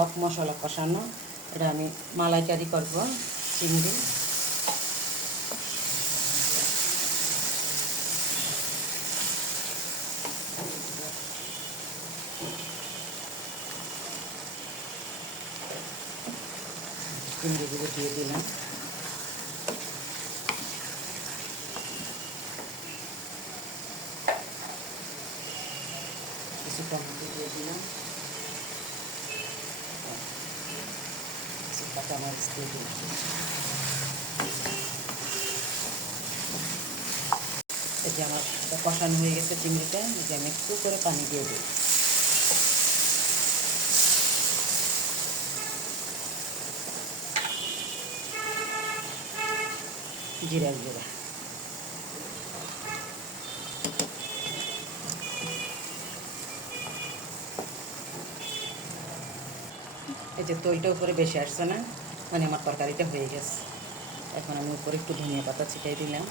সব মশলা কষানো এটা আমি মালাইকারি করব চিংড়ি। চিংড়িগুলো দিয়ে দিলাম। কিছু দিয়ে দিলাম কিছু কাঁচামরিচ দিয়ে দিলাম এই যে আমার কষানো হয়ে গেছে চিংড়িটা যে আমি একটু করে পানি দিয়ে দিই। জিরা জিরা এই যে তৈলটা উপরে বেশি আসছে না মানে আমার তরকারিটা হয়ে গেছে। এখন আমি উপরে একটু ধনিয়া পাতা ছিটাই দিলাম।